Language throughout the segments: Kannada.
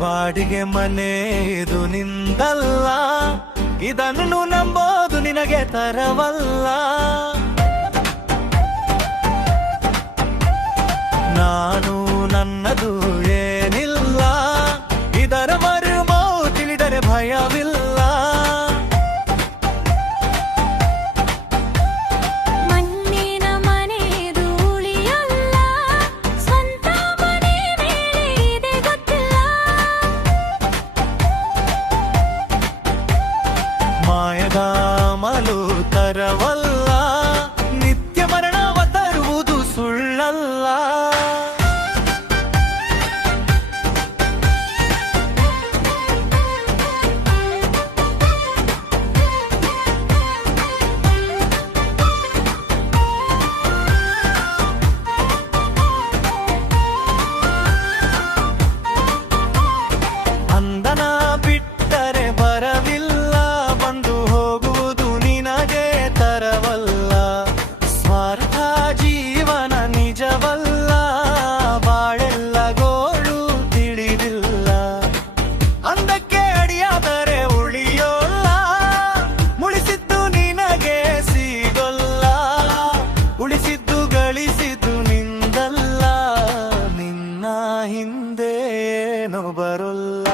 ಬಾಡಿಗೆ ಮನೆ ಇದು ನಿಂದಲ್ಲ, ಇದನ್ನು ನಂಬೋದು ನಿನಗೆ ತರವಲ್ಲ. ನಾನು ನನ್ನದು ಏನಿಲ್ಲ, ಇದರ ಮರ್ಮವು ತಿಳಿದರೆ ಭಯವಿಲ್ಲ. ಮಣ್ಣಿನ ಮನೆದು ಉಳಿಯಲ್ಲ, ಸ್ವಂತ ಮನೆ ಮೇಲೆ ಇದೆ ಗೊತ್ತಿಲ್ಲ. ಮಾಯದ ಮಲು ತರವಲ್ಲ, ನಿತ್ಯ ಮರಣವ ತರುವುದು ಸುಳ್ಳಲ್ಲ. ಅಂದನ ಬಿಟ್ಟರೆ ಬರವಿಲ್ಲ, ಬಂದು ಹೋಗುವುದು ನಿನಗೆ ತರವಲ್ಲ. ಸ್ವಾರ್ಥ ಜೀವನ ನಿಜವಲ್ಲ, ಬಾಳೆಲ್ಲ ಗೋಳು ತಿಳಿದಿಲ್ಲ. ಅಂದಕ್ಕೆ ಅಡಿಯಾದರೆ ಉಳಿಯೋಲ್ಲ, ಮುಳಿಸಿದ್ದು ನಿನಗೆ ಸಿಗೋಲ್ಲ. ಉಳಿಸಿದ್ದು ಗಳಿಸಿದ್ದು ನಿಂದಲ್ಲ, ನಿನ್ನ ಹಿಂದೆ ಏನೋ ಬರೋಲ್ಲ.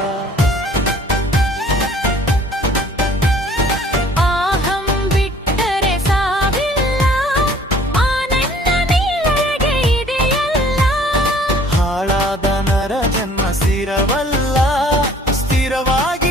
ಆಹಂ ಬಿಟ್ಟರೆ ಸಾವಿಲ್ಲ, ಮಾನನ್ನ ನೀಳಗೆ ಇದೆಯಲ್ಲ. ಹಾಳಾದ ನರ ಜನ್ಮ ಸ್ಥಿರವಲ್ಲ, ಸ್ಥಿರವಾಗಿ